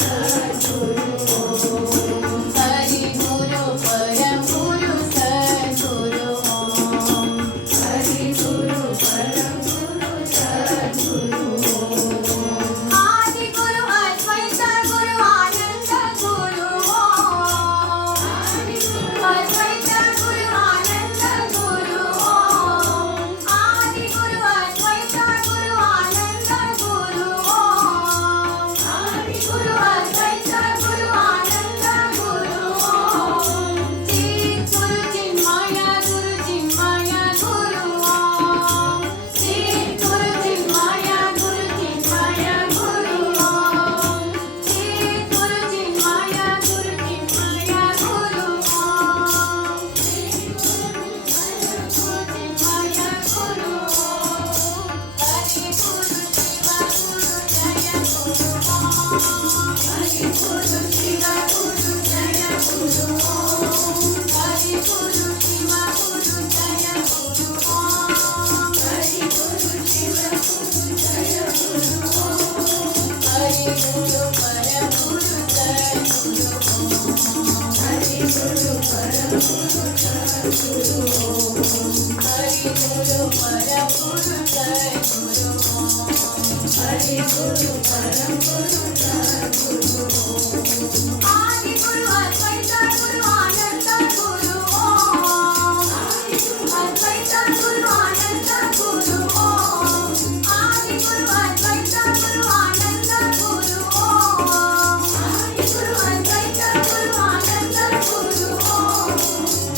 हरि गुरु परम गुरु सद्गुरु ओम. हरि गुरु परम गुरु सद्गुरु ओम. आदि गुरु अद्वैत गुरु आनंद गुरु ओम. आदि गुरु अद्वैत गुरु आनंद गुरु ओम. आदि गुरु अद्वैत गुरु आनंद गुरु ओम. आदि गुरु अद्वैत गुरु आनंद गुरु ओम. चित गुरु चिन्मय गुरु चिन्मय गुरु ओम. चित गुरु चिन्मय गुरु चिन्मय गुरु ओम. चित गुरु चिन्मय गुरु चिन्मय गुरु ओम. चित गुरु चिन्मय गुरु ओम. हरि गुरु शिव गुरु जय गुरु ओम. हरि गुरु शिव गुरु जय गुरु ओम. हरि गुरु शिव गुरु जय गुरु ओम. हरि गुरु शिव गुरु जय गुरु ओम. हरि गुरु परम गुरु सद्गुरु ओम. हरि गुरु परम गुरु सद्गुरु ओम. हरि गुरु परम गुरु सद्गुरु ओम. हरि गुरु परम गुरु सद्गुरु ओम. आदि गुरु अद्वैत गुरु आनंद गुरु ओम. आदि गुरु अद्वैत गुरु आनंद गुरु ओम. आदि गुरु अद्वैत गुरु आनंद गुरु ओम. आदि गुरु अद्वैत गुरु आनंद गुरु ओम.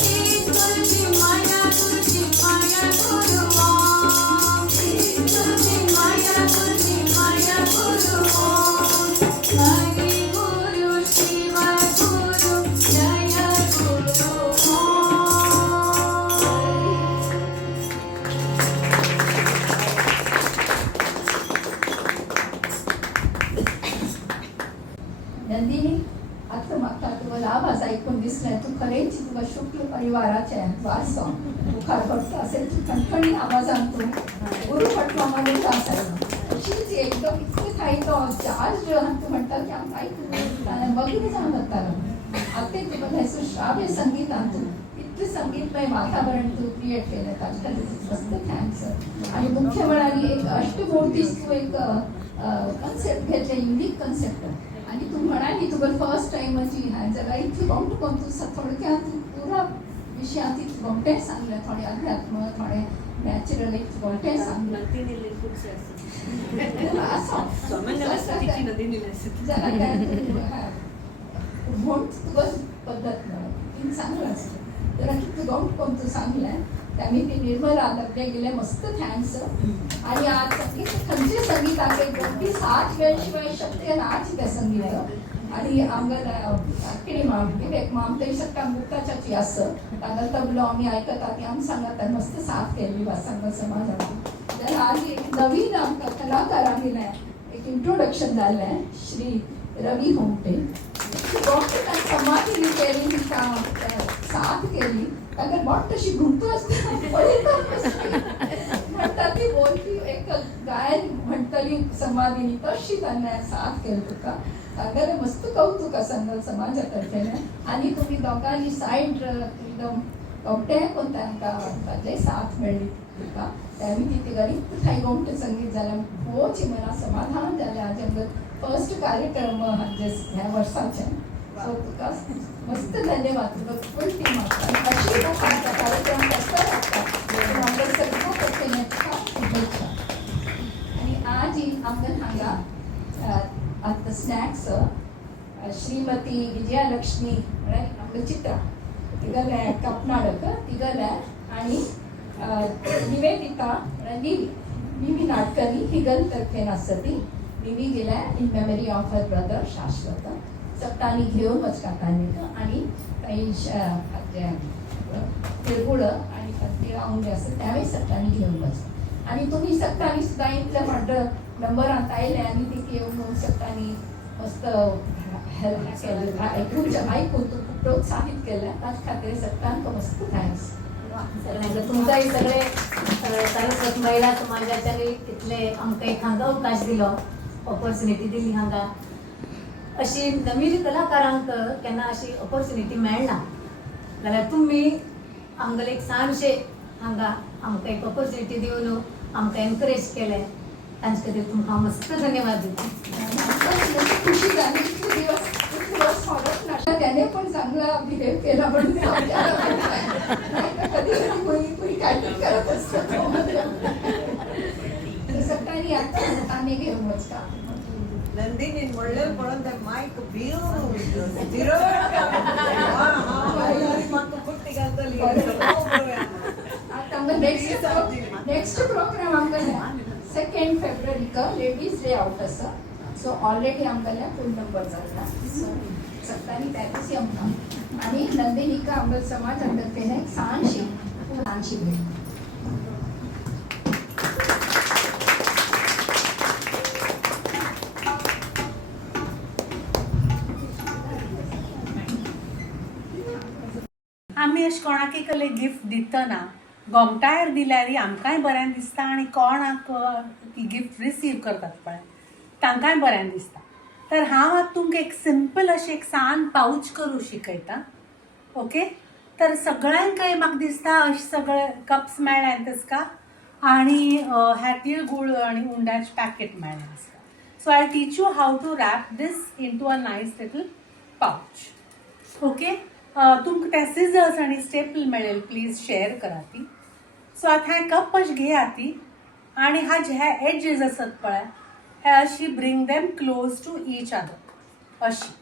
चित गुरु चिन्मय गुरु चिन्मय गुरु ओम. चित गुरु चिन्मय गुरु चिन्मय गुरु ओम. हरि गुरु शिव गुरु जय गुरु नंदिनी आता म्हाका तुका आवाज ऐकून दिसलें तू खरेंच तुका शुक्ल परिवाराचें वारसो मुखार करता असेल तू खणखणी आवाजान तू गुरु भटमामाने आसलो अशीच एकदम इतको थायतो चार्ज तू म्हणटा की आमकां आयकून मग्न जावन वतालो. आता तुका थंयसर श्राव्य संगीतान तू इतलें संगीतमय वातावरण तू क्रिएट केलें ताजे खातीर मस्त थँक्स. आणि मुख्य म्हळ्यार एक अष्टमूर्तीस तू एक कन्सेप्ट घेतले युनिक कन्सेप्ट आणि तू म्हणाली तुका फर्स्ट टाइम अशी ह्या जाल्यार इतली गोमट कोण तू थोडक्यात पुरा विशयांत इतलें गोमटें सांगलें, थोडें अध्यात्म, थोडें नॅचरल इतलें गोमटें सांगलें. जाल्यार काय म्हण तुका पद्दत तीन सांगलें आसलें. जाल्यार कितलें गोमट कोण तू सांगलें त्यांनी ते निर्मला डबे गेले मस्त थँक्स. आणि आज खंयचे संगीताचे गोमटी साथ वेळशिवाय शक्य नाच त्या संगीत. आणि आमगेर कितें विवेक आमच्या सकाळ मुक्ताच्याची आसत तांकां तबलो आमी आयकता ती आमी सांगता मस्त साथ केल्ली वासंग समाजाची. जाल्यार आज एक नवीन आमकां कलाकारां गेलें एक इंट्रोडक्शन जाल्लें श्री रवी होमटे. गोमटे समाधीनी केली ती साथ केली ताका मोठ तशी घुमटू असते म्हणटा ती बोलती एक गायन म्हणटली समाधीनी तशी ताणें साथ केली तुका. तागेलें मस्त कौतुक संघ समाजातर्फेन. आणि तुम्ही दोगांनी सायड एकदम गोमटें कोण तांकां ताजे साथ मेळ्ळी तुका. त्यावेळी ती गरीब थंय गोमटें संगीत जालें भोवची मना समाधान जालें. हाजे फर्स्ट कार्यक्रम ह्या वर्साचें. सो तुका मस्त धन्यवाद. तुका फूल टीम आसा अशी कार्यक्रम कसो लागता सगळ्या तर्फेन शुभेच्छा. आणि आज आमकां हांगा आतां स्नॅक्स श्रीमती विजयालक्ष्मी म्हळ्यार आमकां चित्रा तिगेलें कपनाडक तिगेलें आणि निवेदिता निवी नाटकनी हिगल तर्फेन आसा ती. निवी गेल्या in memory of her brother शाश्वत सप्तानी घेवन वचकातांनी आणि काही तिळगुळ आणि तिळावंगे आसा त्यावेळी सप्तानी घेवन वच. आणि तुम्ही सप्तानी सुद्दां इतले व्हड नंबरांत आयले आणि ती येवन सप्तानी मस्त हेल्प केलें आयकून तू खूप प्रोत्साहित केलें ताचे खातीर सप्तांक मस्त थँक्स. तुमचाही सगळे सरस्वत महिला समाजाच्यानी इतले आमकां एक हांगा अवकाश दिलो, ऑपॉर्च्युनिटी दिली हांगा. अशी नवीन कलाकारांक केन्ना अशी ऑपॉर्च्युनिटी मेळना जाल्यार तुमी आमगेले एक सांजशे हांगा आमकां एक ऑपॉर्च्युनिटी दिवन आमकां एनकरेज केलें तांचे खातीर तुमकां हांव मस्त धन्यवाद दिता. खुशी झाली इतके दिवस फॉलोअप नाटक त्याने पण चांगला बिहेव केला म्हणून कधी काहीतरी करत असतो. सकाळी आता आम्ही घेऊन वचता नंदिनी म्हणलें पळोवन तें मायक आता नेक्स्ट प्रोग्राम आमकां 2 फेब्रुवारी लेडीज डे आउट आसा. सो ऑलरेडी आमकां फूल नंबर जाता. सो सत्तानी त्या दिवशी आमकां आणि नंदिनीका आमकां समाज अंतर्फेन सांशी भेट. आमी अशें कोणाक एक गिफ्ट दितना गोमटायर दिल्यार आमकांय बरें दिसता आणि कोणाक ती गिफ्ट रिसीव करतात पळय तांकांय बरें दिसता. तर हांव आतां तुमकां एक सिंपल अशें एक सान पाउच करूं शिकयता. ओके, तर सगळ्यांकय म्हाका दिसता अशें सगळे कप्स मेळ्ळे तेसका आणि ह्या तिळगूळ आणि उंड्याचें पॅकेट मेळ्ळें आसता. So I teach you how to wrap this into a nice little pouch. Okay, तुमकां ते सिजर्स आणि स्टेपल मेळेल प्लीज शेअर करा ती. सो आतां हे कप अशें घेया ती आणि हाजे हे एजीस आसत पळय हे अशी bring them close to each other अशी.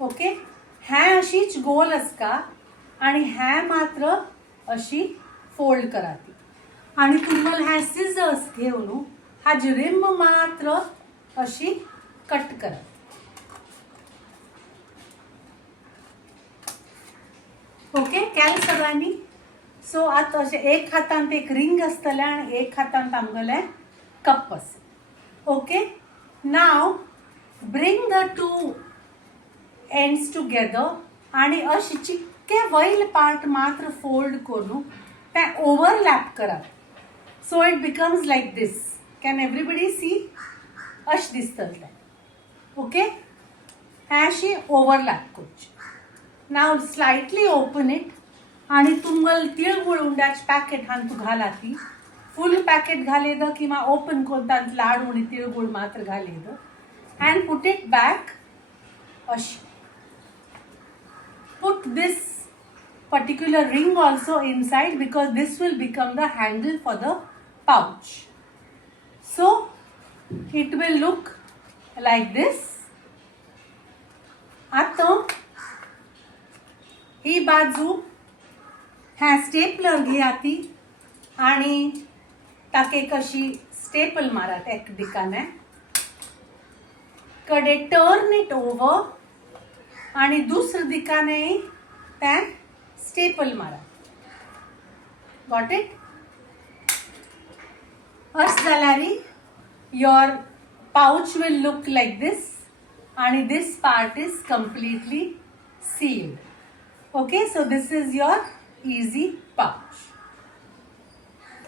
ओके, हे अशीच गोल आसता आणि हे मात्र अशी फोल्ड करा ती आणि तुम्हाला हे सिजर्स घेवन हाजी रिम मात्र अशी कट करा. ओके, केलें सगळ्यांनी. सो आतां अशें एक हातांत एक रिंग आसतलें आनी एक हातांत आमगेलें कप आसा. Okay, now bring the 2 ends together आणि अशी चिक्के वयल पार्ट मात्र फोल्ड करून तें ओवरलॅप करात. So it becomes like this. Can everybody see? अशें दिसतलें. ओके, हें अशी ओवरलॅप करची. नाव स्लाइटली ओपन इट आणि तुमगेल तिळगूळ उंड्याचें पॅकेट हांगा तूं घाला ती फुल पॅकेट घालेद किंवा ओपन कोण तांत लाडू आणि तिळगूळ मात्र घालेद and put it back अशी. Put this particular ring also inside because this will become the handle for the pouch. So it will look like this. आता ही बाजू ह्या स्टेपलर घेयाती आणि ताके कशी स्टेपल मारात एक दिकाने कडे टर्न इट ओव्हर आणि दुसऱ्या दिकाने त्या स्टेपल मारा. Got it? अस जाल्यारी your pouch will look like this आणि this part is completely sealed. Okay, so this is your easy pouch.